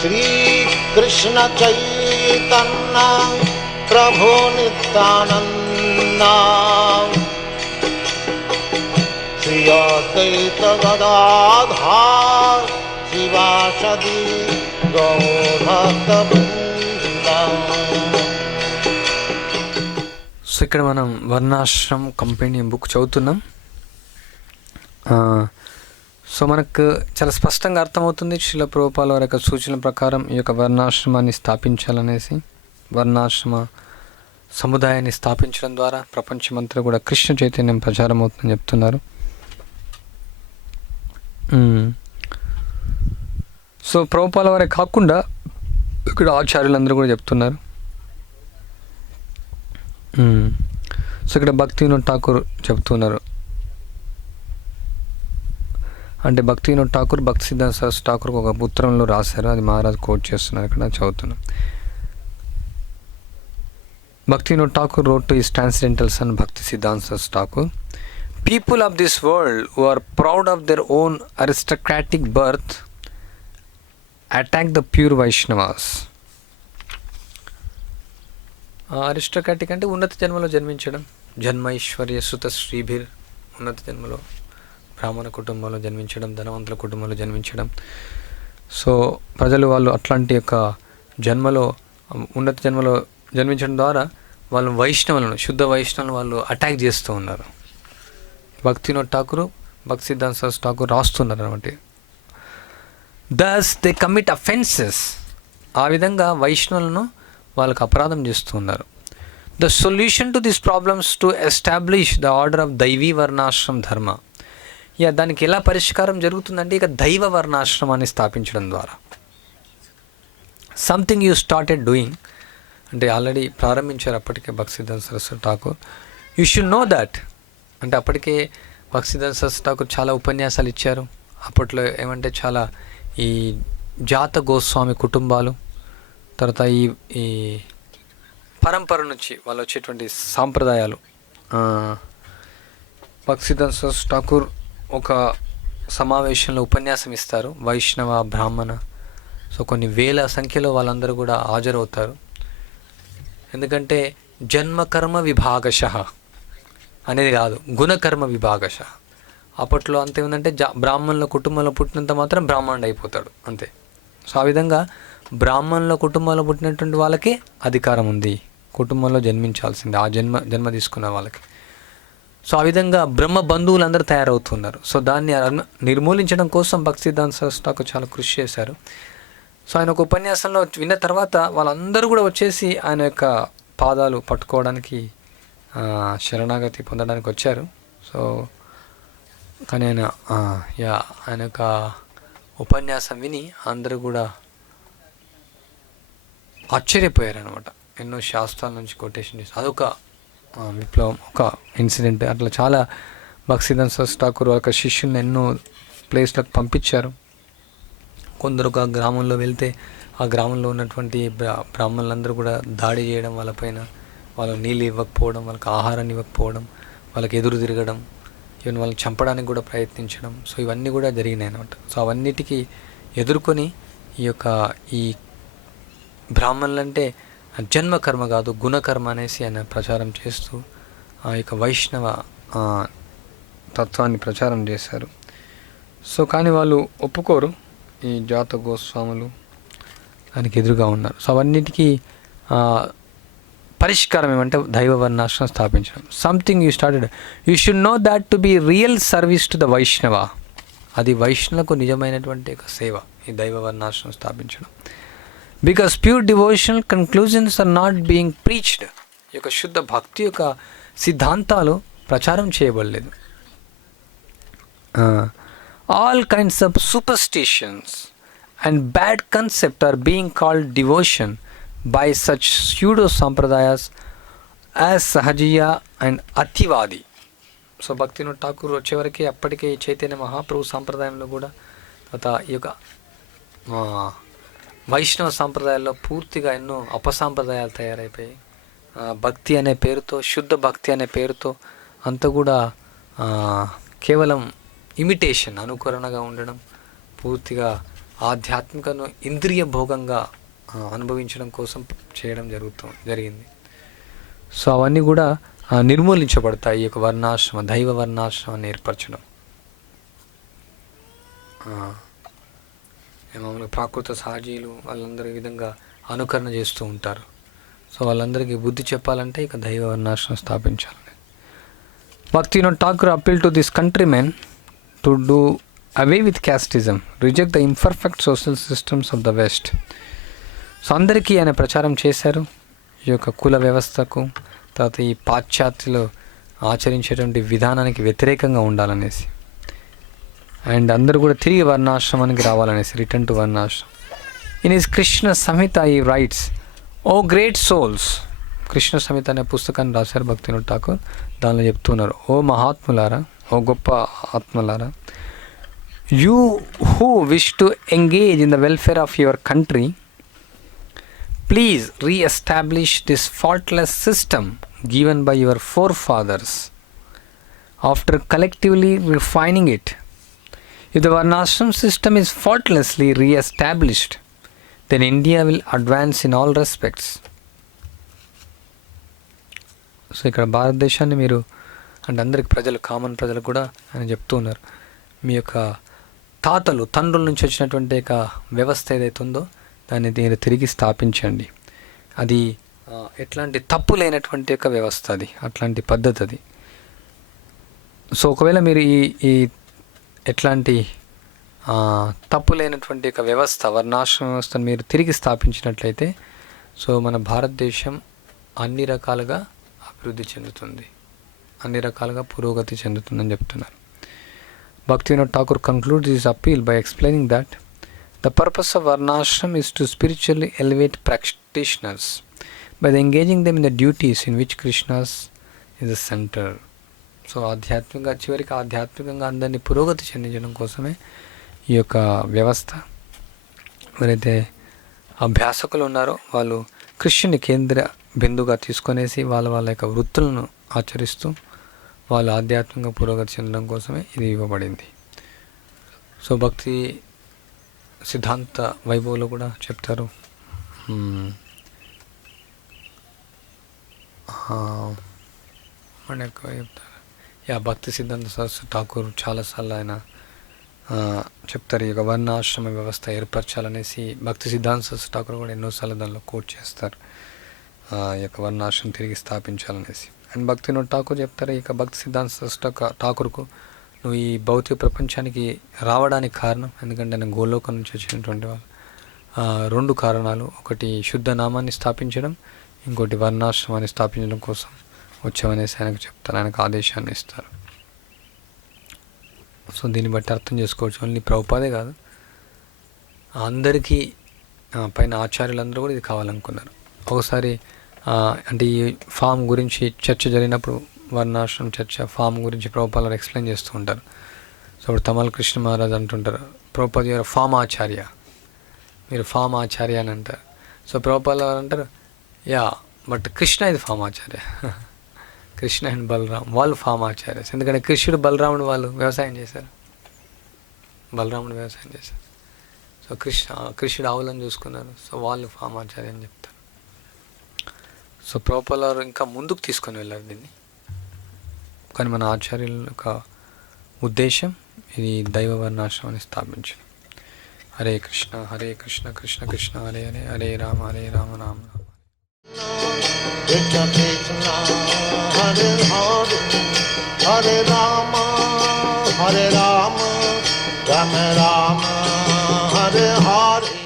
श्री कृष्ण चैतन्य प्रभु Nityanand Shri Advaita Gadadhar शिवासदि गौरभक्तवृंद. So ఇక్కడ మనం వర్ణాశ్రమం company book చదువుతున్నాం. సో మనకు చాలా స్పష్టంగా అర్థమవుతుంది శ్రీల ప్రభుపాల వారి యొక్క సూచనల ప్రకారం ఈ యొక్క వర్ణాశ్రమాన్ని స్థాపించాలనేసి, వర్ణాశ్రమ సముదాయాన్ని స్థాపించడం ద్వారా ప్రపంచమంతా కూడా కృష్ణ చైతన్యం ప్రచారం అవుతుందని చెప్తున్నారు. సో ప్రభుపాల వారే కాకుండా ఇక్కడ ఆచార్యులందరూ కూడా చెప్తున్నారు. సో ఇక్కడ భక్తి వినోద్ ఠాకూర్ చెప్తున్నారు, అంటే భక్తి వినోద్ ఠాకూర్ భక్తి సిద్ధాంత సరస్వతి ఠాకూర్కి ఒక ఉత్తరంలో రాశారు, అది మహారాజ్ కోట్ చేస్తున్నారు, ఇక్కడ చదువుతున్నాం. భక్తి Vinod Thakur wrote to his transcendental son Bhakti Siddhanta Saraswati Thakur, people of this world who are proud of their own aristocratic birth attack the pure Vaishnavas. Aristocratic అంటే ఉన్నత జన్మలో జన్మించడం, జన్మ ఐశ్వర్య సుత శ్రీభిర్, ఉన్నత జన్మలో బ్రాహ్మణ కుటుంబంలో జన్మించడం, ధనవంతుల కుటుంబంలో జన్మించడం. సో ప్రజలు వాళ్ళు అట్లాంటి యొక్క జన్మలో ఉన్నత జన్మలో జన్మించడం ద్వారా వాళ్ళు వైష్ణవులను, శుద్ధ వైష్ణవులను వాళ్ళు అటాక్ చేస్తూ ఉన్నారు. భక్తి వినోద్ ఠాకూర్ భక్తి సిద్ధాంత సరస్వతి ఠాకూర్ రాస్తున్నారు అనమాట. దస్ దే కమిట్ అఫెన్సెస్, ఆ విధంగా వైష్ణవులను వాళ్ళకు అపరాధం చేస్తూ ఉన్నారు. The solution to this problems to establish the order of దైవీ వర్ణాశ్రమ ధర్మ. దానికి ఎలా పరిష్కారం జరుగుతుందంటే ఇక దైవ వర్ణాశ్రమాన్ని స్థాపించడం ద్వారా. సంథింగ్ యూ స్టార్టెడ్ డూయింగ్, అంటే ఆల్రెడీ ప్రారంభించారు అప్పటికే భక్తి సిద్ధాంత Saraswati Thakur. You should know that, అంటే అప్పటికే భక్తి సిద్ధాంత సరస్వతి ఠాకూర్ చాలా ఉపన్యాసాలు ఇచ్చారు. అప్పట్లో ఏమంటే చాలా ఈ జాత గోస్వామి కుటుంబాలు, తర్వాత ఈ పరంపర నుంచి వాళ్ళు వచ్చేటువంటి సాంప్రదాయాలు. భక్తి సిద్ధాంత సరస్వతి ఠాకూర్ ఒక సమావేశంలో ఉపన్యాసం ఇస్తారు, వైష్ణవ బ్రాహ్మణ. సో కొన్ని వేల సంఖ్యలో వాళ్ళందరూ కూడా హాజరవుతారు. ఎందుకంటే జన్మకర్మ విభాగశః అనేది కాదు, గుణకర్మ విభాగశః. అప్పట్లో అంతే ఉందంటే బ్రాహ్మణుల కుటుంబంలో పుట్టినంత మాత్రం బ్రాహ్మణుడు అయిపోతాడు అంతే. సో ఆ విధంగా బ్రాహ్మణుల కుటుంబంలో పుట్టినటువంటి వాళ్ళకి అధికారం ఉంది, కుటుంబంలో జన్మించాల్సిందే ఆ జన్మ తీసుకున్న వాళ్ళకి. సో ఆ విధంగా బ్రహ్మ బంధువులందరూ తయారవుతున్నారు. సో దాన్ని నిర్మూలించడం కోసం భక్తి సిద్ధాంత సరస్వతి ఠాకూర్ చాలా కృషి చేశారు. సో ఆయన ఒక ఉపన్యాసంలో విన్న తర్వాత వాళ్ళందరూ కూడా వచ్చేసి ఆయన యొక్క పాదాలు పట్టుకోవడానికి, శరణాగతి పొందడానికి వచ్చారు. సో కానీ ఆయన యొక్క ఉపన్యాసం విని అందరూ కూడా ఆశ్చర్యపోయారు అనమాట. ఎన్నో శాస్త్రాల నుంచి కొటేషన్ చేసి అదొక విప్లవం, ఒక ఇన్సిడెంట్. అట్లా చాలా భక్తి సిద్ధాంత సరస్వతి ఠాకూర్ వాళ్ళ శిష్యుల్ని ఎన్నో ప్లేస్లకు పంపించారు. కొందరు ఒక గ్రామంలో వెళ్తే ఆ గ్రామంలో ఉన్నటువంటి బ్రాహ్మణులందరూ కూడా దాడి చేయడం వాళ్ళపైన, వాళ్ళకి నీళ్ళు ఇవ్వకపోవడం, వాళ్ళకి ఆహారాన్ని ఇవ్వకపోవడం, వాళ్ళకి ఎదురు తిరగడం, ఈవెన్ వాళ్ళని చంపడానికి కూడా ప్రయత్నించడం. సో ఇవన్నీ కూడా జరిగినాయి అన్నమాట. సో అవన్నిటికీ ఎదుర్కొని ఈ బ్రాహ్మణులంటే జన్మకర్మ కాదు గుణకర్మ అనేసి ఆయన ప్రచారం చేస్తూ ఆ యొక్క వైష్ణవ తత్వాన్ని ప్రచారం చేశారు. సో కానీ వాళ్ళు ఒప్పుకోరు, ఈ జాత గోస్వాములు దానికి ఎదురుగా ఉన్నారు. సో అవన్నిటికీ పరిష్కారం ఏమంటే దైవ వర్ణాశ్రమం స్థాపించడం. Something you started, you should know that to be real service to the Vaishnava. అది వైష్ణవులకు నిజమైనటువంటి ఒక సేవ, ఈ దైవ వర్ణాశ్రమం స్థాపించడం. Because pure devotional conclusions are not being preached. ఈ యొక్క శుద్ధ భక్తి యొక్క సిద్ధాంతాలు ప్రచారం చేయబడలేదు. All kinds of superstitions and bad concept are being called devotion by such pseudo sampradayas as Sahajiya and Athivadi. So Bhakti Vinod Thakur వచ్చేవరకు అప్పటికే చైతన్య మహాప్రభు సాంప్రదాయంలో కూడా ఈ యొక్క వైష్ణవ సాంప్రదాయాల్లో పూర్తిగా ఎన్నో అపసాంప్రదాయాలు తయారైపోయాయి. భక్తి అనే పేరుతో, శుద్ధ భక్తి అనే పేరుతో అంతా కూడా కేవలం ఇమిటేషన్, అనుకరణగా ఉండడం, పూర్తిగా ఆధ్యాత్మికను ఇంద్రియ భోగంగా అనుభవించడం కోసం చేయడం జరిగింది. సో అవన్నీ కూడా నిర్మూలించబడతాయి ఈ యొక్క వర్ణాశ్రమ, దైవ వర్ణాశ్రమాన్ని ఏర్పరచడం. మామూలుగా ప్రాకృత సహజీయులు వాళ్ళందరూ ఈ విధంగా అనుకరణ చేస్తూ ఉంటారు. సో వాళ్ళందరికీ బుద్ధి చెప్పాలంటే ఇక దైవ వర్ణాశ్రమం స్థాపించాలని. Bhaktivinoda Thakur appeal to this countrymen to do away with casteism, reject the imperfect social systems of the west. So అందరికీ ఆయన ప్రచారం చేశారు ఈ యొక్క కుల వ్యవస్థకు, తర్వాత ఈ పాశ్చాత్యులు ఆచరించేటువంటి విధానానికి వ్యతిరేకంగా ఉండాలనేసి, అండ్ అందరూ కూడా తిరిగి వర్ణాశ్రమానికి రావాలనేసి, రిటర్న్ టు వర్ణాశ్రమం. In his Krishna Samhita he writes, O great souls. Krishna Samhita అనే పుస్తకాన్ని రాశారు భక్తివినోద్ ఠాకూర్. దానిలో చెప్తున్నారు, ఓ మహాత్ములారా, ఓ గొప్ప ఆత్మలారా, you who wish to engage in the welfare of your country, please re-establish this faultless system given by your forefathers after collectively refining it. If the Varnashram system is faultlessly re-established, then India will advance in all respects. So ఇక్కడ భారతదేశాన్ని మీరు అంటే అందరికి ప్రజలు, common ప్రజలు కూడా ఆయన చెప్తూ ఉన్నారు, మీ యొక్క తాతలు తండ్రుల నుంచి వచ్చినటువంటి ఒక వ్యవస్థ ఏదైతే ఉందో దాన్ని మీరు తిరిగి స్థాపించండి. అది ఎట్లాంటి తప్పు లేనటువంటి ఒక వ్యవస్థ, అది అట్లాంటి పద్ధతి అది. సో ఒకవేళ మీరు ఈ ఎట్లాంటి తప్పు లేనటువంటి ఒక వ్యవస్థ, వర్ణాశ్రమ వ్యవస్థను మీరు తిరిగి స్థాపించినట్లయితే సో మన భారతదేశం అన్ని రకాలుగా అభివృద్ధి చెందుతుంది, అన్ని రకాలుగా పురోగతి చెందుతుందని చెప్తున్నారు. భక్తివినోద్ Thakur concludes his appeal by explaining that the purpose of Varnashram is to spiritually elevate practitioners by engaging them in the duties in which Krishna's is the center. So చివరికి ఆధ్యాత్మికంగా అందరినీ పురోగతి చెందించడం కోసమే ఈ యొక్క వ్యవస్థ. ఎవరైతే అభ్యాసకులు ఉన్నారో వాళ్ళు కృష్ణుని కేంద్ర బిందుగా తీసుకొనేసి వాళ్ళ యొక్క వృత్తులను ఆచరిస్తూ వాళ్ళు ఆధ్యాత్మికంగా పురోగతి చెందడం కోసమే ఇది ఇవ్వబడింది. సో భక్తి సిద్ధాంత వైభవంలో కూడా చెప్తారు, మన ఎక్కువ చెప్తారు. భక్తి సిద్ధాంత సరస్వతి ఠాకూర్ చాలాసార్లు ఆయన చెప్తారు ఈ యొక్క వర్ణాశ్రమ వ్యవస్థ ఏర్పరచాలనేసి. భక్తి సిద్ధాంత సరస్వతి ఠాకూర్ కూడా ఎన్నోసార్లు దానిలో కోట్ చేస్తారు ఈ యొక్క వర్ణాశ్రమం తిరిగి స్థాపించాలనేసి. అండ్ భక్తివినోద్ ఠాకూర్ చెప్తారు, ఇక భక్తి సిద్ధాంత సరస్వతి ఠాకూర్కు నువ్వు ఈ భౌతిక ప్రపంచానికి రావడానికి కారణం, ఎందుకంటే నేను గోలోకం నుంచి వచ్చినటువంటి వాళ్ళు, రెండు కారణాలు. ఒకటి శుద్ధ నామాన్ని స్థాపించడం, ఇంకోటి వర్ణాశ్రమాన్ని స్థాపించడం కోసం వచ్చామనేసి ఆయనకు చెప్తారు, ఆయనకు ఆదేశాన్ని ఇస్తారు. సో దీన్ని బట్టి అర్థం చేసుకోవచ్చు, ఓన్లీ ప్రభుపాదే కాదు అందరికీ పైన ఆచార్యులందరూ కూడా ఇది కావాలనుకున్నారు. ఒకసారి అంటే ఈ ఫామ్ గురించి చర్చ జరిగినప్పుడు, వర్ణాశ్రమం చర్చ ఫామ్ గురించి ప్రభుపాలు ఎక్స్ప్లెయిన్ చేస్తూ ఉంటారు. సో ఇప్పుడు తమల్ కృష్ణ మహారాజ్ అంటుంటారు, ప్రభుపాద గారు ఫామ్ ఆచార్య, మీరు ఫామ్ ఆచార్య అని అంటారు. సో ప్రభుపాలు అంటారు, బట్ కృష్ణ ఇది ఫామ్ ఆచార్య, కృష్ణ అండ్ బలరాం వాళ్ళు ఫామ్ ఆచార్యస్. ఎందుకంటే కృష్ణుడు బలరాముడు వాళ్ళు వ్యవసాయం చేశారు, బలరాముడు వ్యవసాయం చేశారు. సో కృష్ణుడు ఆవులను చూసుకున్నారు, సో వాళ్ళు ఫామ్ ఆచార్య అని చెప్తారు. సో ప్రభుపాలు ఇంకా ముందుకు తీసుకొని వెళ్ళారు దీన్ని. కానీ మన ఆచార్యుల యొక్క ఉద్దేశం ఇది దైవ వర్ణాశ్రమాన్ని స్థాపించడం. Hare Krishna Krishna Krishna Hare Hare, Hare Rama Rama Rama. Krishna Krishna Hare Hare Hare Rama Rama Rama Hare Hare